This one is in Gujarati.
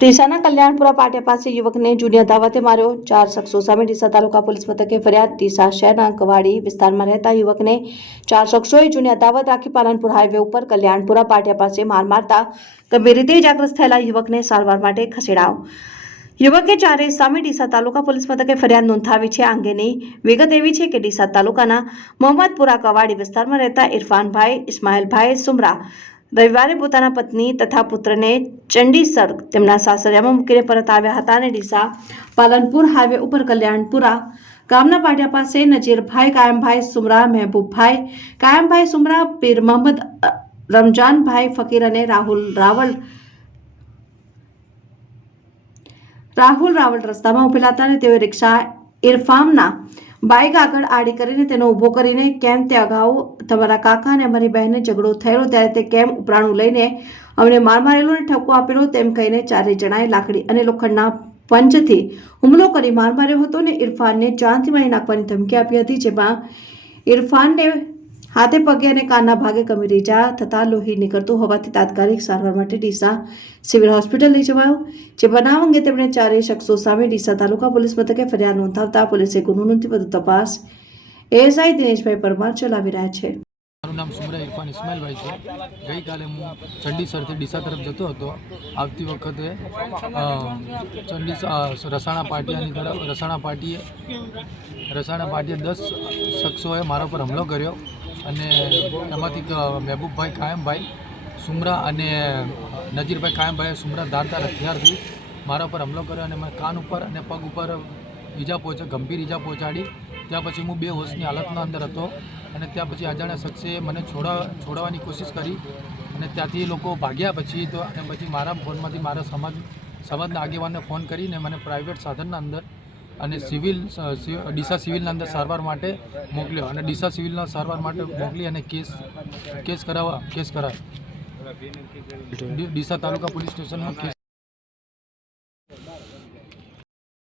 ડીસાના કલ્યાણપુરા પાટિયા પાસે યુવકને જૂની અદાવતે માર્યો. ચાર શખ્સો સામે ડીસા તાલુકા પોલીસ મથકે ફરિયાદ. ડીસા શહેરના કવાડી વિસ્તારમાં રહેતા યુવકને ચાર શખ્સોએ જૂની અદાવત રાખી પાલનપુર હાઈવે ઉપર કલ્યાણપુરા પાટિયા પાસે માર મારતા ગંભીર રીતે ઇજાગ્રસ્ત થયેલા યુવકને સારવાર માટે ખસેડાયો. યુવકે ચારે સામે ડીસા તાલુકા પોલીસ મથકે ફરિયાદ નોંધાવી છે. આ અંગેની વિગત એવી છે કે ડીસા તાલુકાના મોહમ્મદપુરા કવાડી વિસ્તારમાં રહેતા ઇરફાનભાઈ, ઇસ્માઇલભાઈ, સુમરા રવિવારે પોતાના પત્ની તથા પુત્રને ચંડીસર તેમના સાસરિયામાં મૂકીને પરત આવ્યા હતા અને ડીસા પાલનપુર હાઈવે ઉપર કલ્યાણપુરા ગામના પાટિયા પાસે નજીરભાઈ કાયમભાઈ સુમરા મહેબૂબભાઈ કાયમભાઈ સુમરા પીર મોહમ્મદ અ, રમજાનભાઈ ફકીર અને રાહુલ રાવલ રાહુલ રાવલ રસ્તામાં ઉભેલા હતા અને તેઓ રિક્ષા ઇરફામના બાઇક આગળ આડી કરીને તેનો ઊભો કરીને કેમ તે અગાઉ તમારા કાકા અને અમારી બહેનને ઝઘડો થયેલો ત્યારે તે કેમ ઉપરાણું લઈને અમને માર મારેલો અને ઠપકો આપેલો તેમ કહીને ચારે જણાએ લાકડી અને લોખંડના પંચથી હુમલો કરી માર માર્યો હતો અને ઇરફાનને જાનથી મારી નાખવાની ધમકી આપી હતી, જેમાં ઇરફાનને હાથે પગે અને કાનના ભાગે ગંભીર ઇજા થતાં લોહી નીકળતું હોવાથી તાત્કાલિક સારવાર માટે ડીસા સિવિલ હોસ્પિટલ લઈ જવાયો. જે બનાવ અંગે તેમણે ચારેય શખ્સો સામે ડીસા તાલુકા પોલીસ મથકે ફરિયાદ નોંધાવતા પોલીસે ગુનો નોંધી વધુ તપાસ એએસઆઈ દિનેશભાઈ પરમાર ચલાવી રહ્યા છે. મારું નામ સુમરા ઇરફાન ઇસ્માઇલભાઈ છે. ગઈકાલે હું ચંડીસરથી ડીસા તરફ જતો હતો. આવતી વખતે ચંડી રસાણા પાટિયાની તરફ, રસાણા પાટીએ રસાણા પાટીએ દસ શખ્સોએ મારા પર હુમલો કર્યો. અને એમાંથી મહેબૂબભાઈ કાયમભાઈ, સુમરા અને નજીરભાઈ કાયમભાઈએ સુમરા ધારદાર હથિયારથી મારા પર હુમલો કર્યો અને મને કાન ઉપર અને પગ ઉપર ઈજા પહોંચે, ગંભીર ઈજા પહોંચાડી. ત્યાં પછી હું બે હોશની હાલતના અંદર હતો અને ત્યાં પછી અજાણ્યા શખ્સે મને છોડા, છોડાવવાની કોશિશ કરી અને ત્યાંથી લોકો ભાગ્યા પછી તો અને પછી મારા ફોનમાંથી મારા સમાજ, સમાજના આગેવાનને ફોન કરીને મને પ્રાઇવેટ સાધનના અંદર અને સિવિલ ડીસા સિવિલના અંદર સારવાર માટે મોકલ્યો અને ડીસા સિવિલના સારવાર માટે મોકલી અને કેસ કેસ કરાવવા, કેસ કરાવ્યો ડીસા તાલુકા પોલીસ સ્ટેશનમાં કેસ